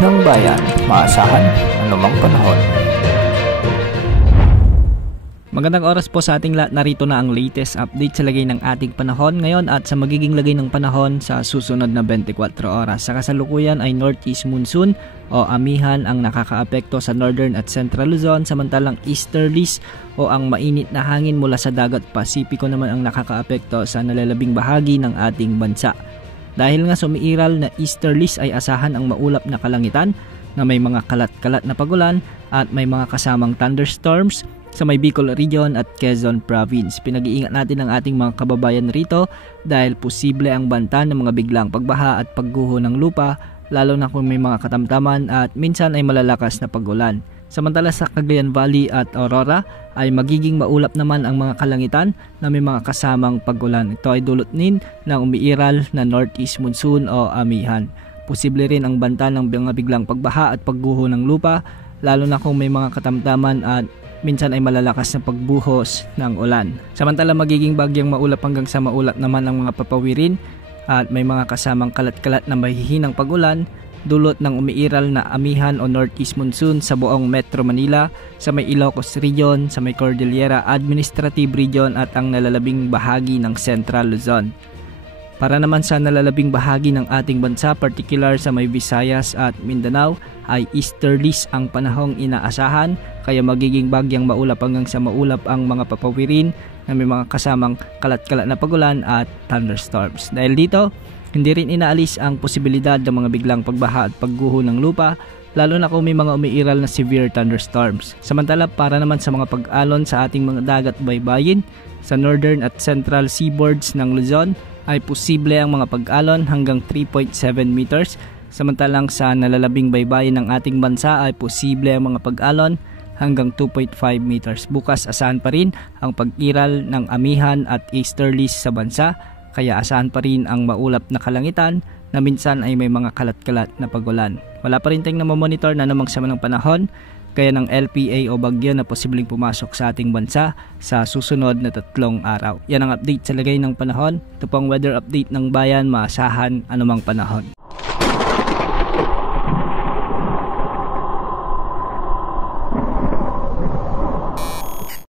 ng bayan, maasahan anumang panahon. Magandang oras po sa ating lahat. Narito na ang latest update sa lagay ng ating panahon ngayon at sa magiging lagay ng panahon sa susunod na 24 oras. Sa kasalukuyan ay northeast monsoon o amihan ang nakakaapekto sa northern at central Luzon, samantalang easterlies o ang mainit na hangin mula sa dagat Pasipiko naman ang nakakaapekto sa nalalabing bahagi ng ating bansa. Dahil nga sumiiral na easterlies ay asahan ang maulap na kalangitan na may mga kalat-kalat na pagulan at may mga kasamang thunderstorms sa may Bicol Region at Quezon Province. Pinag-iingat natin ang ating mga kababayan rito dahil posible ang banta ng mga biglang pagbaha at pagguho ng lupa, lalo na kung may mga katamtaman at minsan ay malalakas na pagulan. Samantala sa Cagayan Valley at Aurora ay magiging maulap naman ang mga kalangitan na may mga kasamang pagulan. Ito ay dulot din ng umiiral na northeast monsoon o amihan. Posible rin ang banta ng mga biglang pagbaha at pagguho ng lupa, lalo na kung may mga katamtaman at minsan ay malalakas na pagbuhos ng ulan. Samantala magiging bagyang maulap hanggang sa maulap naman ang mga papawirin at may mga kasamang kalat-kalat na mahihinang pagulan dulot ng umiiral na amihan o northeast monsoon sa buong Metro Manila, sa may Ilocos Region, sa may Cordillera Administrative Region at ang nalalabing bahagi ng Central Luzon. Para naman sa nalalabing bahagi ng ating bansa, particular sa may Visayas at Mindanao, ay easterlies ang panahong inaasahan, kaya magiging bagyang maulap hanggang sa maulap ang mga papawirin na may mga kasamang kalat-kalat na pagulan at thunderstorms. Dahil dito, hindi rin inaalis ang posibilidad ng mga biglang pagbaha at pagguho ng lupa, lalo na kung may mga umiiral na severe thunderstorms. Samantala, para naman sa mga pag-alon sa ating mga dagat baybayin, sa northern at central seaboards ng Luzon, ay posible ang mga pag-alon hanggang 3.7 meters. Samantalang sa nalalabing baybayin ng ating bansa ay posible ang mga pag-alon hanggang 2.5 meters. Bukas asahan pa rin ang pag-iral ng amihan at easterlies sa bansa, kaya asahan pa rin ang maulap na kalangitan na minsan ay may mga kalat-kalat na pagulan. Wala pa rin tayong namamonitor na namang sama ng panahon kaya ng LPA o bagyo na posibleng pumasok sa ating bansa sa susunod na 3 araw. Yan ang update sa lagay ng panahon. Ito po ang weather update ng bayan, maasahan anumang panahon.